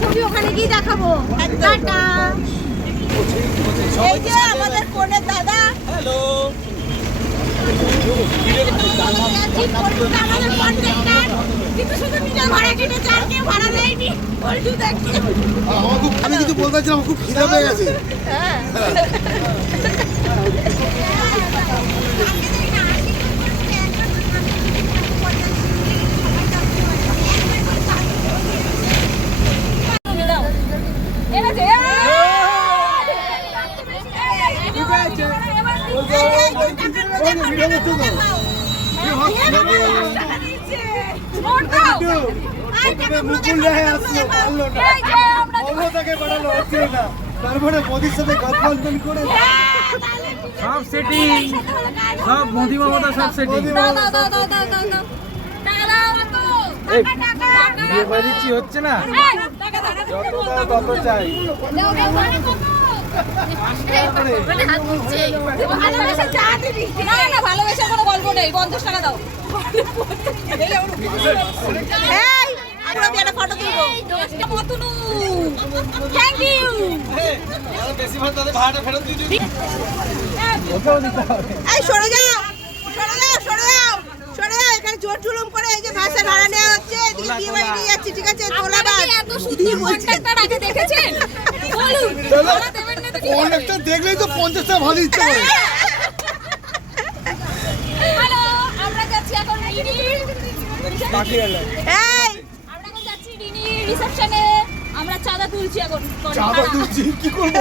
ছবি ওখানে গিয়ে দেখাবো। টাটা। এই যে আমাদের কোনের দাদা। আমাদের কন্ট্রাক্টর কিন্তু আমি কিছু বলতে চাইছিলাম খুব খিদা পেয়ে গেছে। মুকুল রায় আসলো পারল না। মমতাকে পাঠালো হচ্ছিল না। তারপরে মোদির সাথে গঠবন্ধন করে। সব সেটিং সব মোদি মমতা সব সেটিং বিয়ে করে দিচ্ছি হচ্ছে না? যত তত চাই। ভালোবেসে চা দিবি। না না ভালোবেসে কোনো গল্প নেই। পঞ্চাশ টাকা দাও। আমরা একটা ফটো তুলবো। থ্যাংক ইউ বেশি ভালো তাদের ভাড়াটা ফেরত দিয়ে হবে এই সরে যাও। সরে যাও সরে যাও। সরে যাও এখানে জোর জুলুম করে এই যে ভাষা ভাড়া নেওয়া হচ্ছে। এদিকে বিয়ে বাড়ি নিয়ে যাচ্ছি ঠিক আছে? তোলা বাদ এত সুন্দর কন্ট্রাক্টর আগে দেখেছেন? বলুন। তো দেখলেই তো পঞ্চাশটা ভালো ইচ্ছা করে। হ্যালো আমরা যাচ্ছি এখন বাকি গেল এই আমরা এখন যাচ্ছি রিনি রিসেপশনে আমরা চাঁদা তুলছি এখন। চাঁদা তুলছি? কি করব?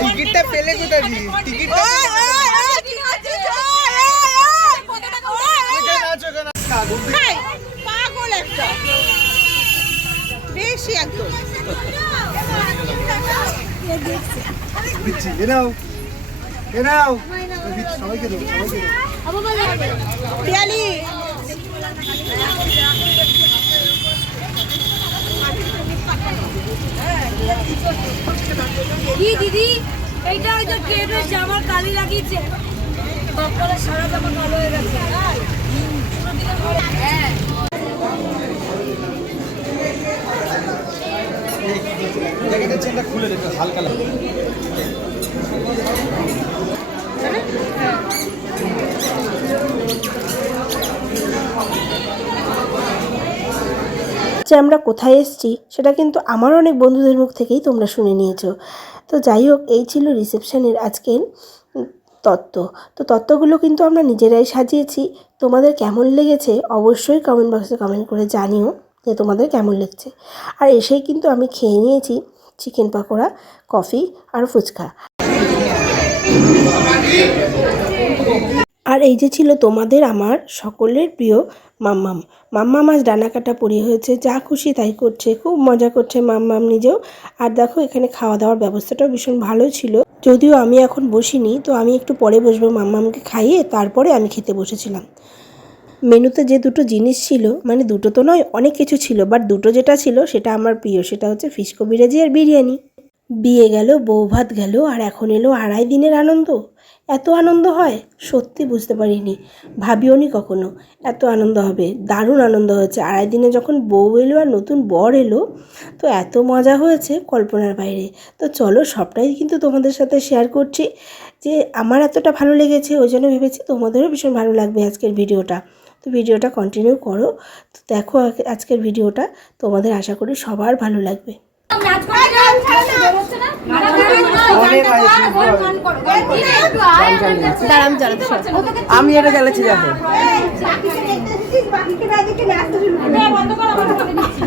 টিকিটটা পেলে কোথায় টিকিট ওই ওই ওই কি করছিস কত টাকা এই পাগল একটা। বেশি একদম। সবাইকে দেবো সবাইকে দেবো। কি দিদি, এইটা ওই যে কেবের জামার কালি লাগিয়েছে। কপালে সারা জামা কালো হয়ে গেছে। হ্যাঁ জ্যাকেটের খুলে দেখতে হালকা লাগে। যে আমরা কোথায় এসেছি, সেটা কিন্তু আমার অনেক বন্ধুদের মুখ থেকেই তোমরা শুনে নিয়েছো। তো যাই হোক, এই ছিল রিসেপশনের আজকের তত্ত্ব। তো তত্ত্বগুলো কিন্তু আমরা নিজেরাই সাজিয়েছি। তোমাদের কেমন লেগেছে অবশ্যই কমেন্ট বক্সে কমেন্ট করে জানিও যে তোমাদের কেমন লাগছে। আর এসেই কিন্তু আমি খেয়ে নিয়েছি চিকেন পকোড়া, কফি আর ফুচকা। আর এই যে ছিল তোমাদের আমার সকলের প্রিয় মাম্মাম। মাম্মাম আজ ডানা কাটা পড়ে হয়েছে, যা খুশি তাই করছে, খুব মজা করছে মাম্মাম নিজেও। আর দেখো, এখানে খাওয়া দাওয়ার ব্যবস্থাটাও ভীষণ ভালো ছিল। যদিও আমি এখন বসিনি, তো আমি একটু পরে বসবো মাম্মামকে খাইয়ে, তারপরে আমি খেতে বসেছিলাম। মেনুতে যে দুটো জিনিস ছিল মানে দুটো তো নয়, অনেক কিছু ছিল বাট দুটো যেটা ছিল, সেটা আমার প্রিয়, সেটা হচ্ছে ফিশ কবিরাজি আর বিরিয়ানি। বিয়ে গেল, বউ ভাত গেল, আর এখন এলো আড়াই দিনের আনন্দ। এত আনন্দ হয়? সত্যি বুঝতে পারিনি। ভাবিওনি কখনো। এত আনন্দ হবে। দারুণ আনন্দ হয়েছে। আড়াই দিনে যখন বউ এলো আর নতুন বর এলো, তো এত মজা হয়েছে কল্পনার বাইরে। তো চলো, সবটাই কিন্তু তোমাদের সাথে শেয়ার করছি যে আমার এতটা ভালো লেগেছে, ওই জন্য ভেবেছি তোমাদেরও ভীষণ ভালো লাগবে আজকের ভিডিওটা। তো ভিডিওটা কন্টিনিউ করো। তো দেখো আজকের ভিডিওটা তোমাদের আশা করি সবার ভালো লাগবে। আমি এটা চালাচ্ছি দেখো।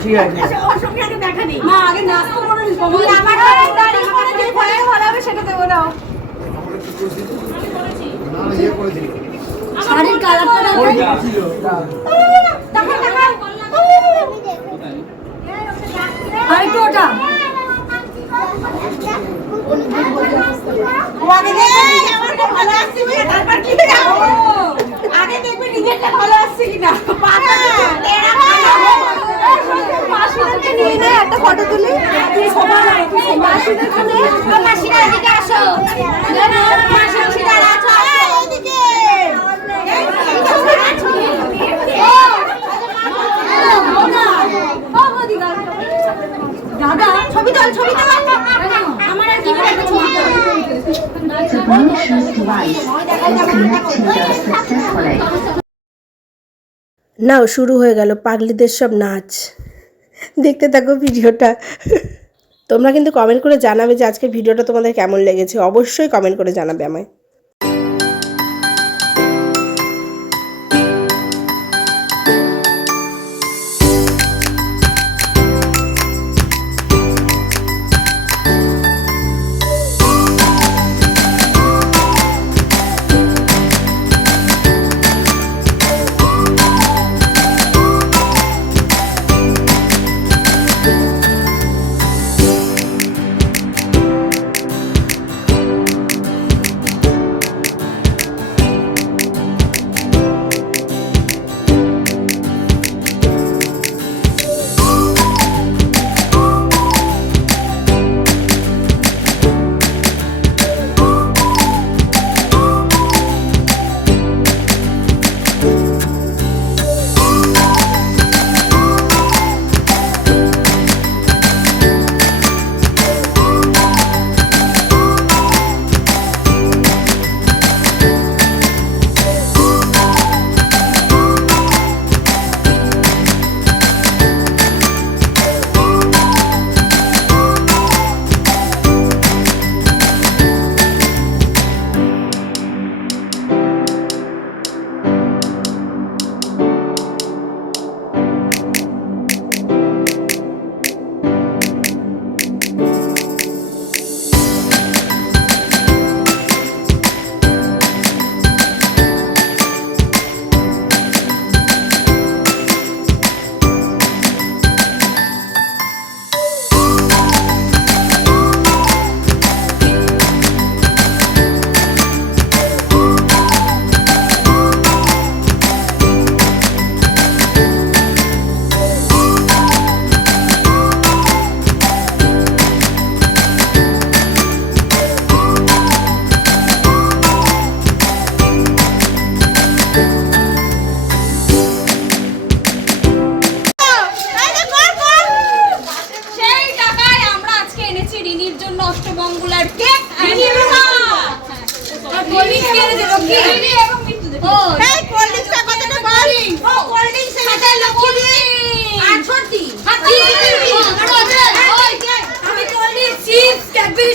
ঠিক আছে। শাড়ির কালারটা আরেকটু ওটা আগে দেখবে নিজেরটা ভালো আসছে কিনা পাতা একটা ফটো তুলি মাসিরা এদিকে আসো মাসিরা আছো এদিকে দাদা ছবি তোল ছবি তোল আমার আর কি করে ছবি নাও, শুরু হয়ে গেল পাগলিদের সব নাচ। দেখতে থাকো ভিডিওটা। তোমরা কিন্তু কমেন্ট করে জানাবে যে আজকে ভিডিওটা তোমাদের কেমন লেগেছে। অবশ্যই কমেন্ট করে জানাবে আমায়।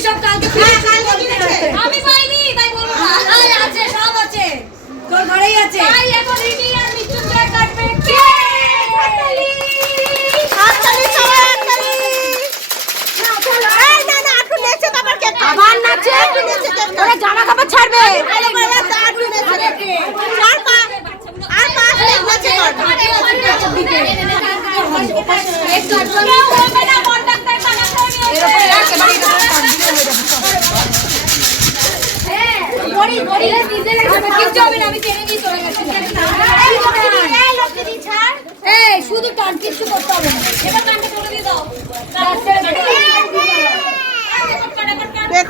সব কালকে হ্যাঁ। আমি পাইনি তাই বলব না। আছে সব আছে। তোর ঘরেই আছে। তাই এখন রিমি আর মৃত্যুঞ্জয় কাটবে। কেক হাততালি সবাই হাততালি এই না না আটু নেচে তারপর কে আবার নাচে আটু নেচে কেক কাট। ওরা জামা কাপড় ছাড়বে আরে বাবা, তা আটু নেচে কেক কাট। আর পা আর পাঁচ মিনিট নেচে কর। শুধু কিছু করতে হবে না। এবার কানটা করে দিয়ে দাও। বে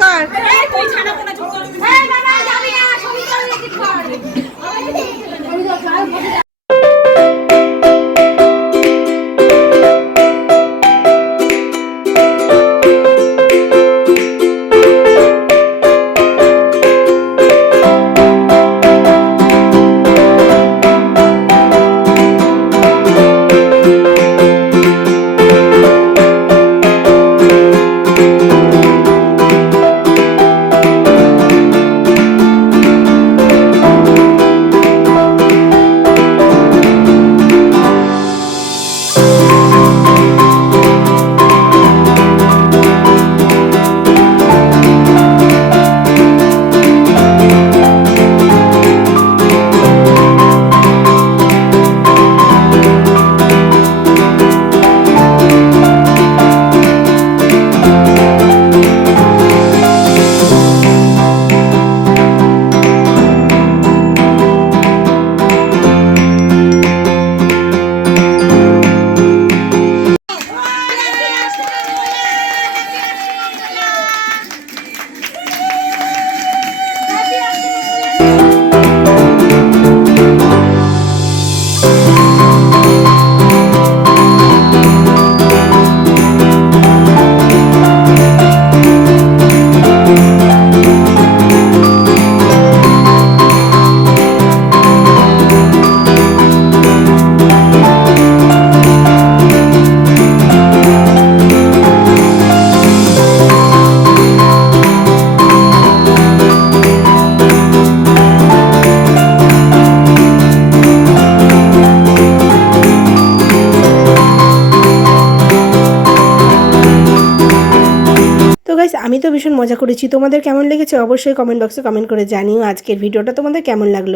আমি তো ভীষণ মজা করেছি। তোমাদের কেমন লেগেছে অবশ্যই কমেন্ট বক্সে কমেন্ট করে জানিও আজকের ভিডিওটা তোমাদের কেমন লাগল।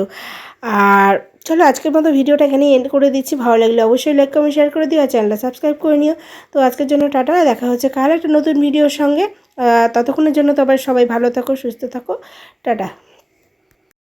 আর চলো, আজকের মতো ভিডিওটা এখানেই এন্ড করে দিচ্ছি। ভালো লাগলে অবশ্যই লাইক কমেন্ট শেয়ার করে দিও আর চ্যানেলটা সাবস্ক্রাইব করে নিও। তো আজকের জন্য টাটা, দেখা হচ্ছে কাল একটা নতুন ভিডিওর সঙ্গে। ততক্ষণের জন্য তবে সবাই ভালো থাকো, সুস্থ থাকো। টাটা।